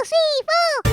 three, four.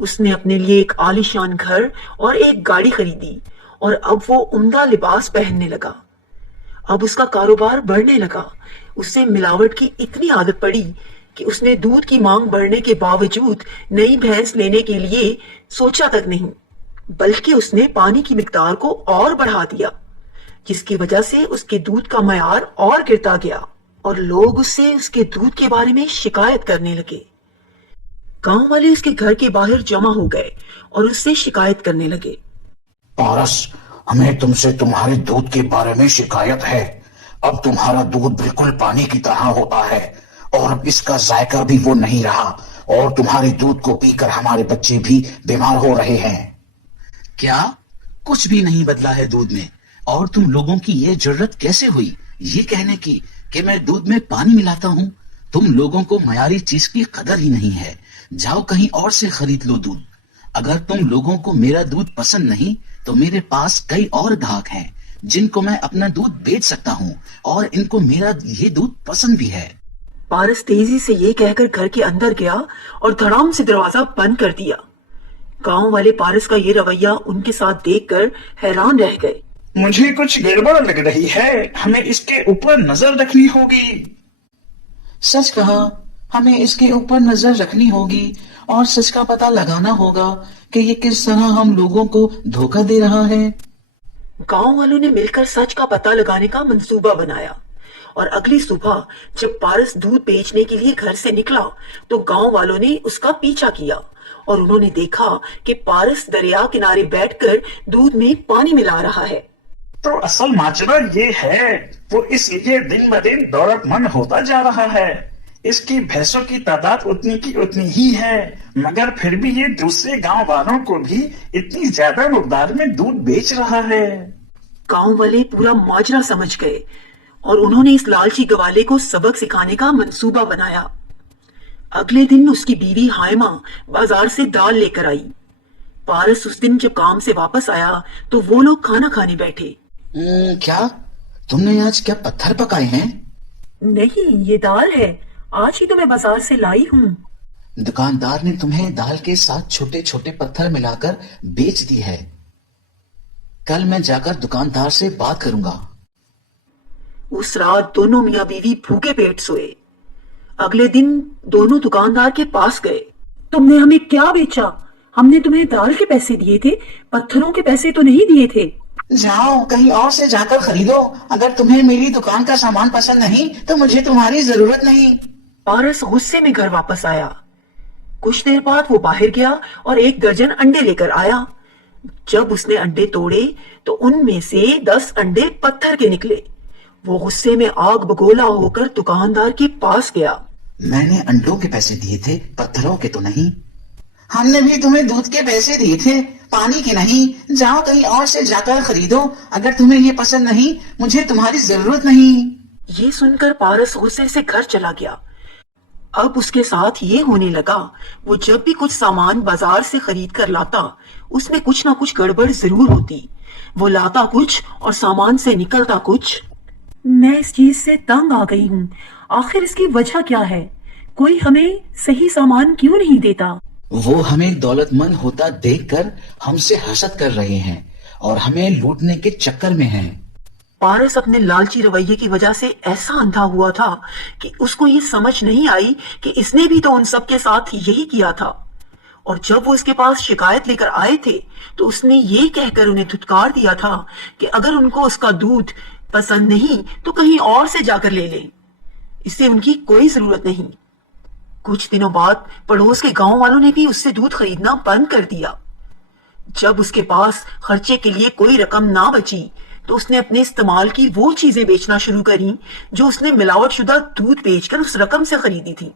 اس نے اپنے لیے ایک عالیشان گھر اور ایک گاڑی خریدی اور اب وہ عمدہ لباس پہننے لگا۔ اب اس کا کاروبار بڑھنے لگا۔ اس سے ملاوٹ کی اتنی عادت پڑی کہ اس نے دودھ کی مانگ بڑھنے کے باوجود نئی بھینس لینے کے لیے سوچا تک نہیں، بلکہ اس نے پانی کی مقدار کو اور بڑھا دیا، جس کی وجہ سے اس کے دودھ کا معیار اور گرتا گیا اور لوگ اس سے اس کے دودھ کے بارے میں شکایت کرنے لگے۔ گاؤں والے اس کے گھر کے باہر جمع ہو گئے اور اس سے شکایت کرنے لگے۔ پارس، ہمیں تم سے تمہارے دودھ کے بارے میں شکایت ہے۔ اب تمہارا دودھ بالکل پانی کی طرح ہوتا ہے اور اب اس کا ذائقہ بھی وہ نہیں رہا، اور تمہارے دودھ کو پی کر ہمارے بچے بھی بیمار ہو رہے ہیں۔ کیا کچھ بھی نہیں بدلا ہے دودھ میں؟ اور تم لوگوں کی یہ جرت کیسے ہوئی یہ کہنے کی کہ میں دودھ میں پانی ملاتا ہوں؟ تم لوگوں کو معیاری چیز کی قدر ہی نہیں ہے۔ جاؤ کہیں اور سے خرید لو دودھ۔ اگر تم لوگوں کو میرا دودھ پسند نہیں تو میرے پاس کئی اور گاہک ہیں جن کو میں اپنا دودھ بیچ سکتا ہوں، اور ان کو میرا یہ دودھ پسند بھی ہے۔ پارس تیزی سے یہ کہہ کر گھر کے اندر گیا اور دھڑام سے دروازہ بند کر دیا۔ گاؤں والے پارس کا یہ رویہ ان کے ساتھ دیکھ کر حیران رہ گئے۔ مجھے کچھ گڑبڑ لگ رہی ہے، ہمیں اس کے اوپر نظر رکھنی ہوگی۔ سچ کہا، ہمیں اس کے اوپر نظر رکھنی ہوگی اور سچ کا پتہ لگانا ہوگا کہ یہ کس طرح ہم لوگوں کو دھوکہ دے رہا ہے۔ گاؤں والوں نے مل کر سچ کا پتہ لگانے کا منصوبہ بنایا، اور اگلی صبح جب پارس دودھ بیچنے کے لیے گھر سے نکلا تو گاؤں والوں نے اس کا پیچھا کیا، اور انہوں نے دیکھا کہ پارس دریا کنارے بیٹھ کر دودھ میں پانی ملا رہا ہے۔ تو اصل ماجرا یہ ہے، وہ اس لیے دن بدن دولت مند ہوتا جا رہا ہے۔ اس کی بھینسوں کی تعداد اتنی کی اتنی ہی ہے، مگر پھر بھی یہ دوسرے گاؤں والوں کو بھی اتنی زیادہ مقدار میں دودھ بیچ رہا ہے۔ گاؤں والے پورا ماجرا سمجھ گئے اور انہوں نے اس لالچی گوالے کو سبق سکھانے کا منصوبہ بنایا۔ اگلے دن اس کی بیوی ہائمہ بازار سے دال لے کر آئی۔ پارس اس دن جب کام سے واپس آیا تو وہ لوگ کھانا کھانے بیٹھے۔ کیا تم نے آج کیا پتھر پکائے ہیں؟ نہیں، یہ دال ہے، آج ہی تو میں بازار سے لائی ہوں۔ دکاندار نے تمہیں دال کے ساتھ چھوٹے چھوٹے پتھر ملا کر بیچ دی ہے۔ کل میں جا کر دکاندار سے بات کروں گا۔ اس رات دونوں میاں بیوی بھوکے پیٹ سوئے۔ اگلے دن دونوں دکاندار کے پاس گئے۔ تم نے ہمیں کیا بیچا؟ ہم نے تمہیں دال کے پیسے دیے تھے، پتھروں کے پیسے تو نہیں دیے تھے۔ جاؤ کہیں اور سے جا کر خریدو، اگر تمہیں میری دکان کا سامان پسند نہیں تو مجھے تمہاری ضرورت نہیں۔ پارس غصے میں گھر واپس آیا۔ کچھ دیر بعد وہ باہر گیا اور 1 درجن انڈے لے کر آیا۔ جب اس نے انڈے توڑے تو ان میں سے 10 انڈے پتھر کے نکلے۔ وہ غصے میں آگ بگولا ہو کر دکاندار کے پاس گیا۔ میں نے انڈوں کے پیسے دیے تھے، پتھروں کے تو نہیں۔ ہم نے بھی تمہیں دودھ کے پیسے دیے تھے، پانی کے نہیں۔ جاؤ کہیں اور سے جا کر خریدو، اگر تمہیں یہ پسند نہیں مجھے تمہاری ضرورت نہیں۔ یہ سن کر پارس غصے سے گھر چلا گیا۔ اب اس کے ساتھ یہ ہونے لگا، وہ جب بھی کچھ سامان بازار سے خرید کر لاتا اس میں کچھ نہ کچھ گڑبڑ ضرور ہوتی۔ وہ لاتا کچھ اور سامان سے نکلتا کچھ۔ میں اس چیز سے تنگ آ گئی ہوں، آخر اس کی وجہ کیا ہے؟ کوئی ہمیں صحیح سامان کیوں نہیں دیتا؟ وہ ہمیں دولت مند ہوتا دیکھ کر ہم سے حسد کر رہے ہیں اور ہمیں لوٹنے کے چکر میں ہیں۔ پارس اپنے لالچی رویے کی وجہ سے ایسا اندھا ہوا تھا کہ اس کو یہ سمجھ نہیں آئی کہ اس نے بھی تو ان سب کے ساتھ یہی کیا تھا، اور جب وہ اس کے پاس شکایت لے کر آئے تھے تو اس نے یہ کہہ کر انہیں دھتکار دیا تھا کہ اگر ان کو اس کا دودھ پسند نہیں تو کہیں اور سے جا کر لے لیں، اس سے ان کی کوئی ضرورت نہیں۔ کچھ دنوں بعد پڑوس کے گاؤں والوں نے بھی اس سے دودھ خریدنا بند کر دیا۔ جب اس کے پاس خرچے کے لیے کوئی رقم نہ بچی تو اس نے اپنے استعمال کی وہ چیزیں بیچنا شروع کریں جو اس نے ملاوٹ شدہ دودھ بیچ کر اس رقم سے خریدی تھی۔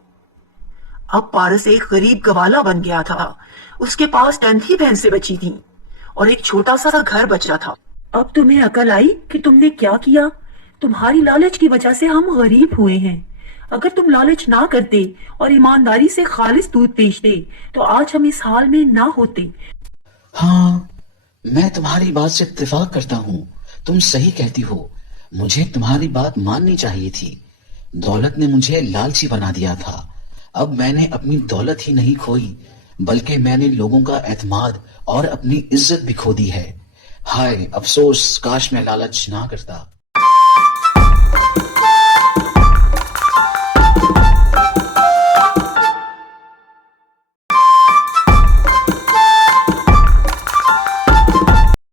اب پارس ایک غریب گوالا بن گیا تھا۔ اس کے پاس 10 ہی بھینسیں بچی تھیں اور ایک چھوٹا سا گھر بچا تھا۔ اب تمہیں عقل آئی کہ تم نے کیا کیا؟ تمہاری لالچ کی وجہ سے ہم غریب ہوئے ہیں۔ اگر تم لالچ نہ کرتے اور ایمانداری سے خالص دودھ بیچتے تو آج ہم اس حال میں نہ ہوتے۔ ہاں، میں تمہاری بات سے اتفاق کرتا ہوں، تم صحیح کہتی ہو، مجھے تمہاری بات ماننی چاہیے تھی۔ دولت نے مجھے لالچی بنا دیا تھا۔ اب میں نے اپنی دولت ہی نہیں کھوئی بلکہ میں نے لوگوں کا اعتماد اور اپنی عزت بھی کھو دی ہے. ہائے افسوس، کاش میں لالچ نہ کرتا.